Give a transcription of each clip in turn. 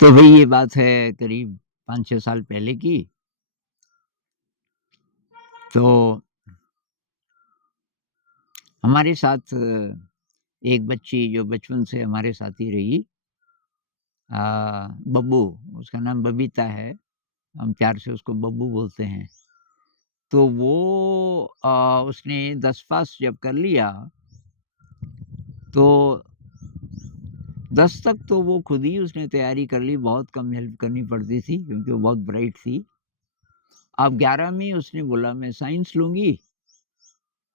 तो भई ये बात है करीब 5-6 साल पहले की। तो हमारे साथ एक बच्ची जो बचपन से हमारे साथ ही रही, अ, बब्बू, उसका नाम बबीता है, हम प्यार से उसको बब्बू बोलते हैं। तो वो उसने 10 पास जब कर लिया, तो 10 तक तो वो खुद ही उसने तैयारी कर ली, बहुत कम हेल्प करनी पड़ती थी क्योंकि वो बहुत ब्राइट थी। अब 11 में उसने बोला मैं साइंस लूँगी,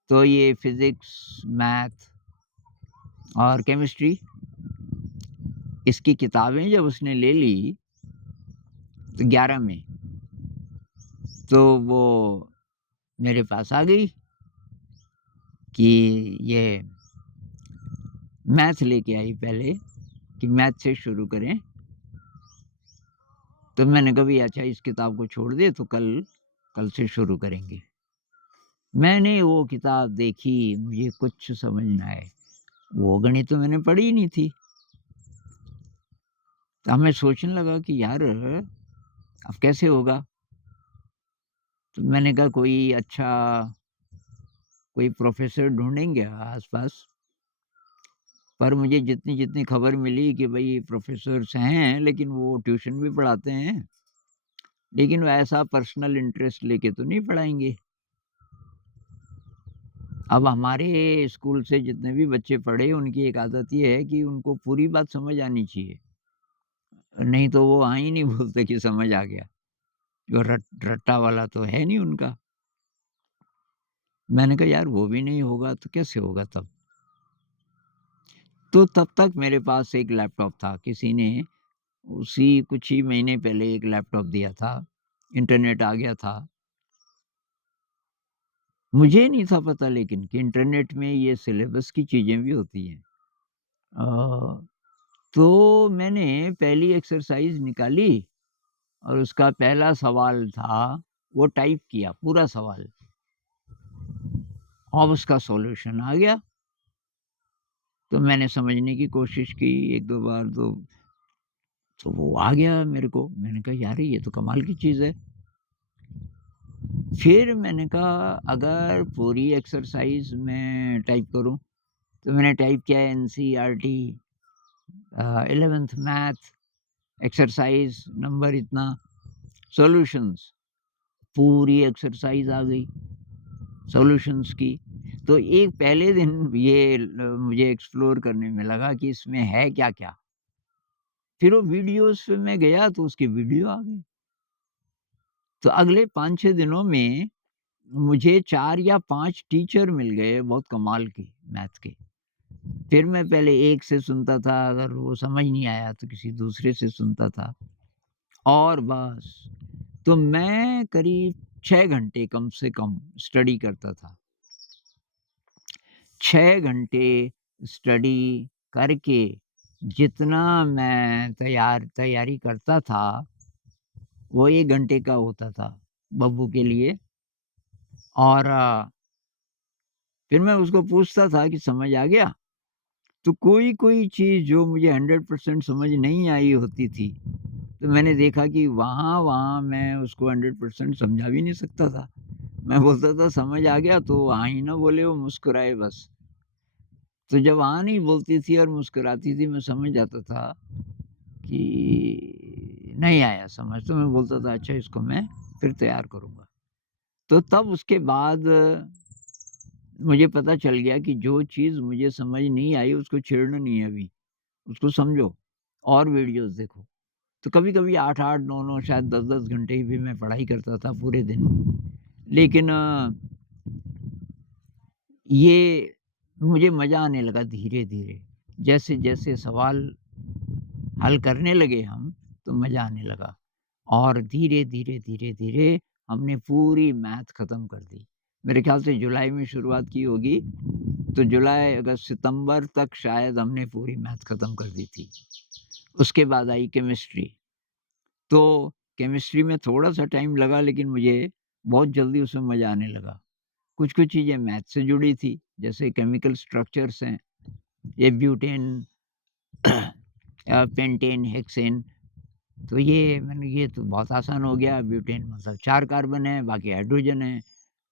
तो ये फिज़िक्स, मैथ और केमिस्ट्री, इसकी किताबें जब उसने ले ली, तो 11 में, तो वो मेरे पास आ गई कि ये मैथ लेके आई पहले, कि मैथ से शुरू करें। तो मैंने कहा, "भई अच्छा इस किताब को छोड़ दे, तो कल कल से शुरू करेंगे।" मैंने वो किताब देखी, मुझे कुछ समझ ना आए। वो गणित तो मैंने पढ़ी ही नहीं थी। तो मैं सोचने लगा कि यार, अब कैसे होगा? तो मैंने कहा कोई अच्छा, कोई प्रोफ़ेसर ढूँढेंगे आस-पास। पर मुझे जितनी-जितनी खबर मिली कि भई प्रोफ़ेसर्स हैं, लेकिन वो ट्यूशन भी पढ़ाते हैं, लेकिन वो ऐसा पर्सनल इंटरेस्ट लेके तो नहीं पढ़ाएँगे। अब हमारे स्कूल से जितने भी बच्चे पढ़े, उनकी एक आदत ये है कि उनको पूरी बात समझ आनी चाहिए, नहीं तो वो हाँ ही नहीं बोलते कि समझ आ गया। जो रट्टा वाला तो है नहीं उनका। मैंने कहा यार वो भी नहीं होगा तो कैसे होगा तब? तो तब तक मेरे पास एक लैपटॉप था, किसी ने उसी कुछ ही महीने पहले एक लैपटॉप दिया था, इंटरनेट आ गया था। मुझे नहीं था पता लेकिन कि इंटरनेट में ये सिलेबस की चीज़ें भी होती हैं। अ, तो मैंने पहली एक्सरसाइज़ निकाली और उसका पहला सवाल था, वो टाइप किया पूरा सवाल। अब उसका सॉल्यूशन आ गया, तो मैंने समझने की कोशिश की 1-2 बार, तो वो आ गया मेरे को। मैंने कहा यार ये तो कमाल की चीज़ है। फिर मैंने कहा अगर पूरी एक्सरसाइज़ मैं टाइप करूँ, तो मैंने टाइप किया NCERT 11th math exercise number इतना, सॉल्यूशंस, पूरी एक्सरसाइज़ आ गई सॉल्यूशंस की। तो एक पहले दिन ये मुझे एक्सप्लोर करने में लगा कि इसमें है क्या-क्या। फिर वो वीडियोज़ पे मैं गया तो उसकी वीडियो आ गई। तो अगले 5-6 दिनों में मुझे 4 या 5 टीचर मिल गए बहुत कमाल के मैथ के। फिर मैं पहले एक से सुनता था, अगर वो समझ नहीं आया तो किसी दूसरे से सुनता था और बस। तो मैं करीब 6 घंटे कम से कम स्टडी करता था। 6 घंटे स्टडी करके जितना मैं तैयारी करता था, वो 1 घंटे का होता था बब्बू के लिए। और फिर मैं उसको पूछता था कि समझ आ गया? तो कोई-कोई चीज़ जो मुझे 100% समझ नहीं आई होती थी, तो मैंने देखा कि वहाँ मैं उसको 100% समझा भी नहीं सकता था। मैं बोलता था समझ आ गया, तो हाँ ही ना बोले, वो मुस्कुराए बस। तो जब हाँ नहीं बोलती थी और मुस्कुराती थी, मैं समझ जाता था कि नहीं आया समझ, तो मैं बोलता था अच्छा इसको मैं फिर तैयार करूँगा। तो तब उसके बाद मुझे पता चल गया कि जो चीज़ मुझे समझ नहीं आई उसको छेड़ना नहीं है अभी, उसको समझो और वीडियोज़ देखो। तो कभी-कभी 8-8, 9-9 शायद 10-10 घंटे भी मैं पढ़ाई करता था पूरे दिन। लेकिन ये मुझे मज़ा आने लगा धीरे-धीरे। जैसे-जैसे सवाल हल करने लगे हम, तो मज़ा आने लगा और धीरे-धीरे, धीरे-धीरे हमने पूरी मैथ खत्म कर दी। मेरे ख़्याल से जुलाई में शुरुआत की होगी, तो जुलाई, अगस्त, सितंबर तक शायद हमने पूरी मैथ खत्म कर दी थी। उसके बाद आई केमिस्ट्री। तो केमिस्ट्री में थोड़ा-सा टाइम लगा लेकिन मुझे बहुत जल्दी उसमें मज़ा आने लगा। कुछ-कुछ चीज़ें मैथ से जुड़ी थी, जैसे केमिकल स्ट्रक्चर्स हैं, ये ब्यूटेन पेंटेन, हेक्सेन, तो ये तो बहुत आसान हो गया, ब्यूटेन मतलब 4 कार्बन है, बाकी हाइड्रोजन है।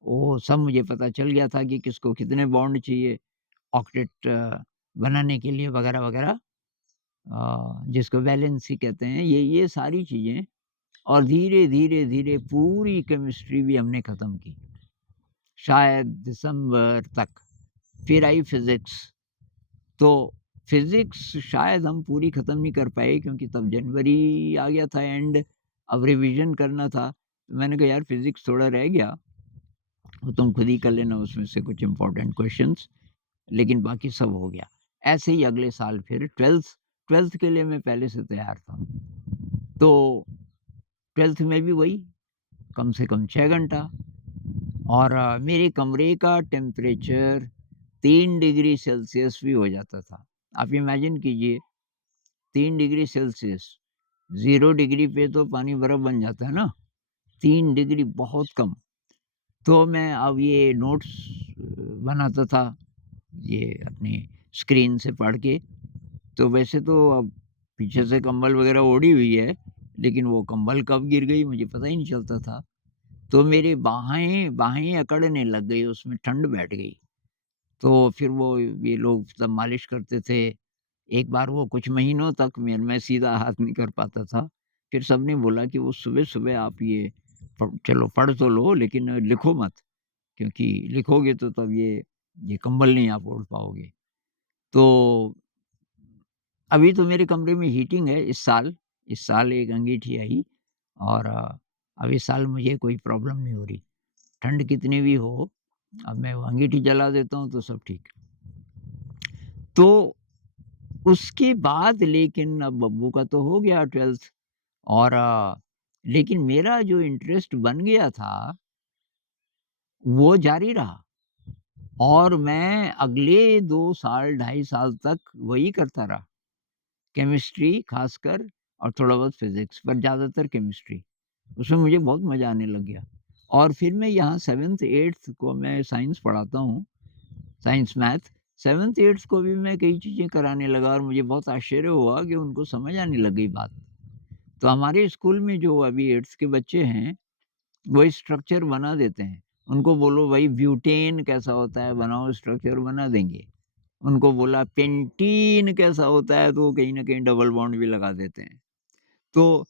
वो सब मुझे पता चल गया था कि किसको कितने बॉन्ड चाहिए ऑक्टेट बनाने के लिए वगैरह-वगैरह, जिसको वैलेंसी कहते हैं। ये सारी चीज़ें, और धीरे-धीरे पूरी केमिस्ट्री भी हमने ख़त्म की, शायद दिसंबर तक। फिर आई फ़िज़िक्स। तो फ़िज़िक्स शायद हम पूरी ख़त्म नहीं कर पाए क्योंकि तब जनवरी आ गया था एंड, अब रिवीज़न करना था। तो मैंने कहा यार फ़िज़िक्स थोड़ा रह गया, वो तुम खुद ही कर लेना उसमें से कुछ इम्पोर्टेंट क्वेश्चन्स, लेकिन बाकी सब हो गया। ऐसे ही अगले साल फिर 12th 12th के लिए मैं पहले से तैयार था। तो 12th में भी वही कम से कम 6 घंटा, और मेरे कमरे का टेम्परेचर 3 डिग्री सेल्सियस भी हो जाता था। आप इमेजिन कीजिए, 3 डिग्री सेल्सियस, 0 डिग्री पे तो पानी बर्फ़ बन जाता है ना, 3 डिग्री बहुत कम। तो मैं अब ये नोट्स बनाता था, ये अपनी स्क्रीन से पढ़ के। तो वैसे तो अब पीछे से कंबल वग़ैरह ओढ़ी हुई है, लेकिन वो कंबल कब गिर गई मुझे पता ही नहीं चलता था। तो मेरी बाहें बाहें अकड़ने लग गई, उसमें ठंड बैठ गई। तो फिर वो ये लोग सब मालिश करते थे। एक बार वो कुछ महीनों तक मैं सीधा हाथ नहीं कर पाता था। फिर सबने बोला कि वो सुबह-सुबह आप ये चलो पढ़ तो लो लेकिन लिखो मत, क्योंकि लिखोगे तो तब ये कंबल नहीं आप ओढ़ पाओगे। तो अभी तो मेरे कमरे में हीटिंग है इस साल एक अंगीठी आई, और अब इस साल मुझे कोई प्रॉब्लम नहीं हो रही। ठंड कितनी भी हो, अब मैं वो अंगीठी जला देता हूँ तो सब ठीक। तो उसके बाद लेकिन अब बब्बू का तो हो गया 12th, और लेकिन मेरा जो इंटरेस्ट बन गया था, वो जारी रहा, और मैं अगले 2 साल, ढाई साल तक वही करता रहा। केमिस्ट्री खासकर, और थोड़ा बहुत फिज़िक्स, पर ज़्यादातर केमिस्ट्री। उसमें मुझे बहुत मज़ा आने लग गया, और फिर मैं यहाँ 7th-8th को मैं साइंस पढ़ाता हूँ, साइंस मैथ। 7th-8th को भी मैं कई चीज़ें कराने लगा, और मुझे बहुत आश्चर्य हुआ कि उनको समझ आने लग गई बात। तो हमारे स्कूल में जो अभी 8th के बच्चे हैं, वो स्ट्रक्चर बना देते हैं। उनको बोलो भाई ब्यूटेन कैसा होता है बनाओ, स्ट्रक्चर बना देंगे। उनको बोला पेंटीन कैसा होता है, तो वो कहीं न कहीं डबल बॉन्ड भी लगा देते हैं। तो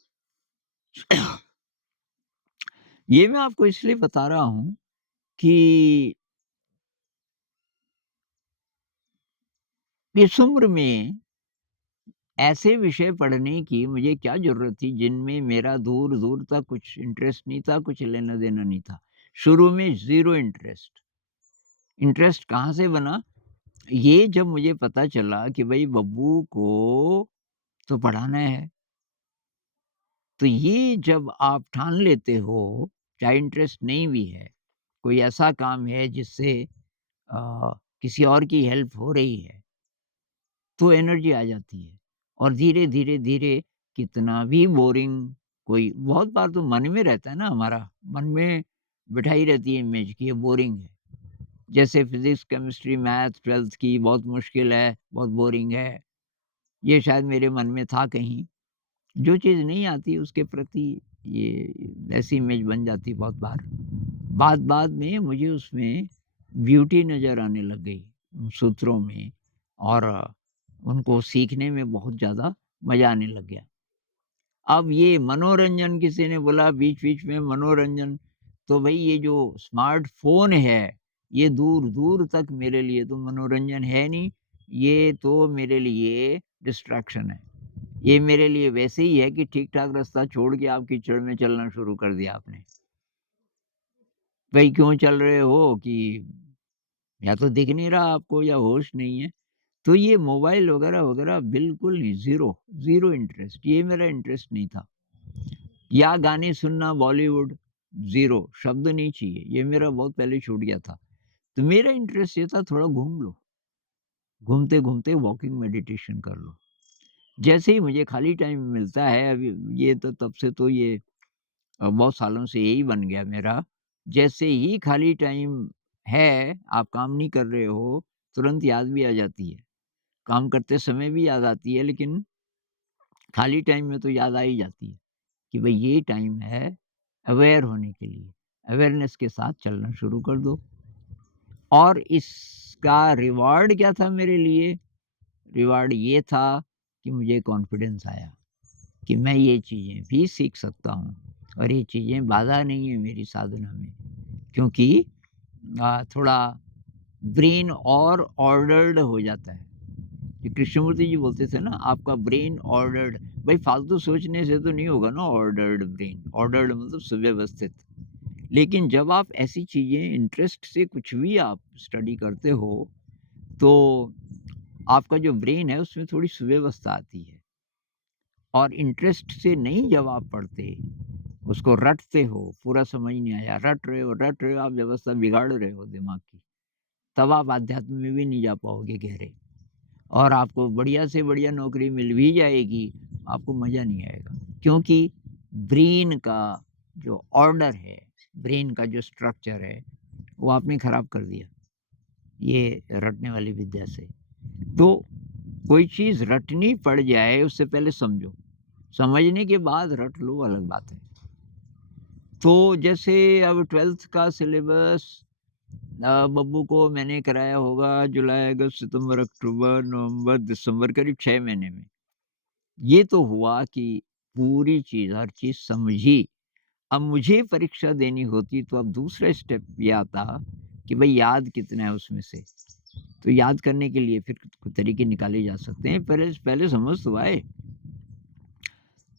ये मैं आपको इसलिए बता रहा हूँ कि इस उम्र में ऐसे विषय पढ़ने की मुझे क्या ज़रूरत थी जिनमें मेरा दूर-दूर तक कुछ इंटरेस्ट नहीं था, कुछ लेना-देना नहीं था। शुरू में ज़ीरो इंटरेस्ट। इंटरेस्ट कहाँ से बना? ये जब मुझे पता चला कि भई बब्बू को तो पढ़ाना है, तो ये जब आप ठान लेते हो, चाहे इंटरेस्ट नहीं भी है, कोई ऐसा काम है जिससे किसी और की हेल्प हो रही है, तो एनर्जी आ जाती है, और धीरे-धीरे कितना भी बोरिंग, कोई बहुत बार तो मन में रहता है ना हमारा, मन में बिठाई रहती है इमेज कि ये बोरिंग है। जैसे फिज़िक्स, केमिस्ट्री, मैथ 12th की बहुत मुश्किल है, बहुत बोरिंग है। ये शायद मेरे मन में था कहीं। जो चीज़ नहीं आती उसके प्रति ये ऐसी इमेज बन जाती बहुत बार। बाद-बाद में मुझे उसमें ब्यूटी नज़र आने लग गई, उन सूत्रों में, और उनको सीखने में बहुत ज़्यादा मज़ा आने लग गया। अब ये मनोरंजन किसी ने बोला बीच-बीच में मनोरंजन, तो भई ये जो स्मार्टफ़ोन है, ये दूर-दूर तक मेरे लिए तो मनोरंजन है नहीं, ये तो मेरे लिए डिस्ट्रैक्शन है। ये मेरे लिए वैसे ही है कि ठीक-ठाक रास्ता छोड़ के आप कीचड़ में चलना शुरू कर दिया आपने। भई क्यों चल रहे हो कि या तो दिख नहीं रहा आपको या होश नहीं है। तो ये मोबाइल वगैरह-वगैरह बिल्कुल नहीं, ज़ीरो, ज़ीरो इंटरेस्ट, ये मेरा इंटरेस्ट नहीं था। या गाने सुनना बॉलीवुड, ज़ीरो, शब्द नहीं चाहिए, ये मेरा बहुत पहले छूट गया था। तो मेरा इंटरेस्ट ये था थोड़ा घूम लो, घूमते-घूमते वॉकिंग मेडिटेशन कर लो। जैसे ही मुझे खाली टाइम मिलता है, अभी ये तो तब से तो ये बहुत सालों से यही बन गया मेरा। जैसे ही खाली टाइम है, आप काम नहीं कर रहे हो, तुरंत याद भी आ जाती है। काम करते समय भी याद आती है, लेकिन खाली टाइम में तो याद आ ही जाती है कि भई ये टाइम है अवेयर होने के लिए। अवेयरनेस के साथ चलना शुरू कर दो और इसका रिवार्ड क्या था मेरे लिए? रिवार्ड ये था कि मुझे कॉन्फिडेंस आया कि मैं ये चीज़ें भी सीख सकता हूँ और ये चीज़ें बाधा नहीं है मेरी साधना में। क्योंकि थोड़ा ब्रेन और ऑर्डर्ड हो जाता है। ये कृष्णमूर्ति जी बोलते थे ना, आपका ब्रेन ऑर्डर्ड, भाई फालतू सोचने से तो नहीं होगा ना ऑर्डर्ड ब्रेन, ऑर्डर्ड मतलब सुव्यवस्थित। लेकिन जब आप ऐसी चीज़ें इंटरेस्ट से कुछ भी आप स्टडी करते हो, तो आपका जो ब्रेन है उसमें थोड़ी सुव्यवस्था आती है और इंटरेस्ट से नहीं जब आप पढ़ते, उसको रटते हो, पूरा समझ नहीं आया, रट रहे हो, आप व्यवस्था बिगाड़ रहे हो दिमाग की, तब आप आध्यात्म में भी नहीं जा पाओगे गहरे। और आपको बढ़िया से बढ़िया नौकरी मिल भी जाएगी, आपको मज़ा नहीं आएगा। क्योंकि ब्रेन का जो ऑर्डर है, ब्रेन का जो स्ट्रक्चर है, वो आपने ख़राब कर दिया, ये रटने वाली विद्या से। तो कोई चीज़ रटनी पड़ जाए, उससे पहले समझो, समझने के बाद रट लो, अलग बात है। तो जैसे अब 12th का सिलेबस बब्बू को मैंने कराया होगा जुलाई, अगस्त, सितंबर, अक्टूबर, नवंबर, दिसंबर, करीब 6 महीने में। ये तो हुआ कि पूरी चीज़, हर चीज़ समझी। अब मुझे परीक्षा देनी होती तो अब दूसरा स्टेप ये आता कि भई याद कितना है उसमें से। तो याद करने के लिए फिर कुछ तरीके निकाले जा सकते हैं। पहले पहले समझ तो आए।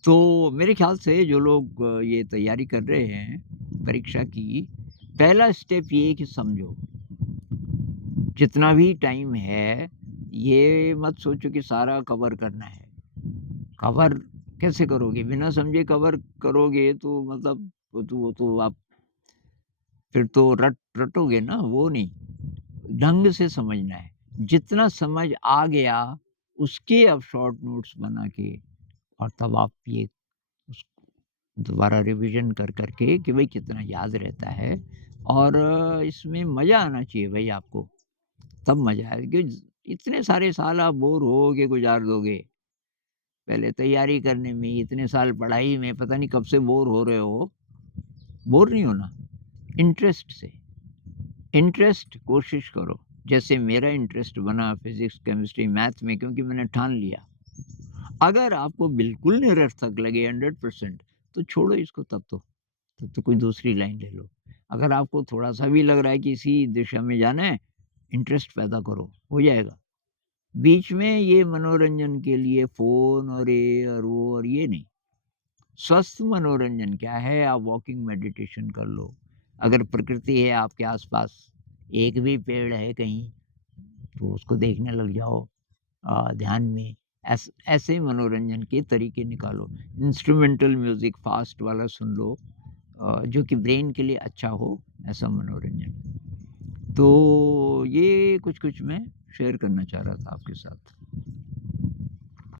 तो मेरे ख़्याल से जो लोग ये तैयारी कर रहे हैं परीक्षा की, पहला स्टेप ये है कि समझो। जितना भी टाइम है, ये मत सोचो कि सारा कवर करना है। कवर कैसे करोगे? बिना समझे कवर करोगे तो मतलब वो तो आप फिर तो रटोगे ना, वो नहीं। ढंग से समझना है। जितना समझ आ गया, उसके अब शॉर्ट नोट्स बना के और तब आप ये उसको दोबारा रिवीज़न कर के कि भई कितना याद रहता है और इसमें मज़ा आना चाहिए भई आपको, तब मज़ा आएगा। कि इतने सारे साल आप बोर हो के गुज़ार दोगे। पहले तैयारी करने में, इतने साल पढ़ाई में, पता नहीं कब से बोर हो रहे हो। बोर नहीं होना, इंटरेस्ट से। इंटरेस्ट कोशिश करो, जैसे मेरा इंटरेस्ट बना फिज़िक्स, केमिस्ट्री, मैथ में क्योंकि मैंने ठान लिया। अगर आपको बिल्कुल निरर्थक लगे 100% तो छोड़ो इसको तब तो कोई दूसरी लाइन ले लो। अगर आपको थोड़ा-सा भी लग रहा है कि इसी दिशा में जाना है, इंटरेस्ट पैदा करो, हो जाएगा। बीच में ये मनोरंजन के लिए फ़ोन और ये और वो और ये नहीं। स्वस्थ मनोरंजन क्या है? आप वॉकिंग मेडिटेशन कर लो। अगर प्रकृति है आपके आस-पास, एक भी पेड़ है कहीं, तो उसको देखने लग जाओ ध्यान में। ऐसे मनोरंजन के तरीके निकालो। इंस्ट्रूमेंटल म्यूज़िक फ़ास्ट वाला सुन लो जो कि ब्रेन के लिए अच्छा हो, ऐसा मनोरंजन। तो ये कुछ-कुछ मैं शेयर करना चाह रहा था आपके साथ।